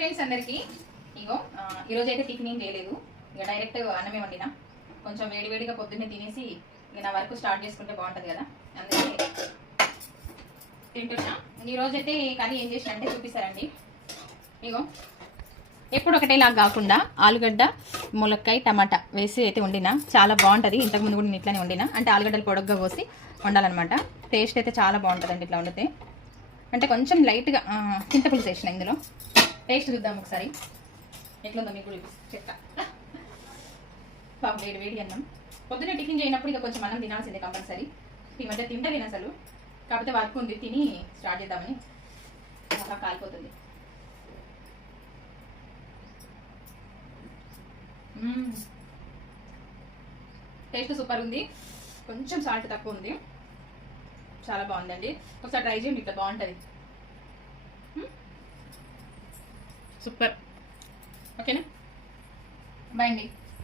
Friends అందరికీ ఇగో ఈరోజు అయితే టిఫిన్ ఏం చేయలేదు, ఇక డైరెక్ట్ అన్నమే వండినా. కొంచెం వేడివేడిగా పొద్దున్నే తినేసి ఇక నా వర్క్ స్టార్ట్ చేసుకుంటే బాగుంటుంది కదా, అందుకే తింటున్నా. ఈరోజు అయితే కర్రీ ఏం చేసిన అంటే చూపిస్తారండి. ఇగో ఎప్పుడు ఒకటేలాగా కాకుండా ఆలుగడ్డ ములక్కాయ టమాటా వేసి అయితే వండినా, చాలా బాగుంటుంది. ఇంతకుముందు కూడా నేను ఇట్లానే వండినా, అంటే ఆలుగడ్డలు పొడగ్గా కోసి వండాలన్నమాట. టేస్ట్ అయితే చాలా బాగుంటుందండి ఇట్లా వండితే. అంటే కొంచెం లైట్గా చింతపులుసు వేసిన ఇందులో. టేస్ట్ చూద్దాం ఒకసారి ఎట్లుందో మీకు కూడా చెప్తా. వేడి వేడి అన్నం పొద్దున్నే టిఫిన్ చేయనప్పుడు ఇక కొంచెం అన్నం తినాల్సిందే కంపల్సరీ. ఈ మధ్య తింటలేను అసలు, కాకపోతే వర్క్ ఉంది, తిని స్టార్ట్ చేద్దామని. అలా కాలిపోతుంది. టేస్ట్ సూపర్ ఉంది, కొంచెం సాల్ట్ తక్కువ ఉంది, చాలా బాగుందండి. ఒకసారి ట్రై చేయండి, ఇట్లా బాగుంటుంది. సూపర్. ఓకేనా, బాయ్ అండి.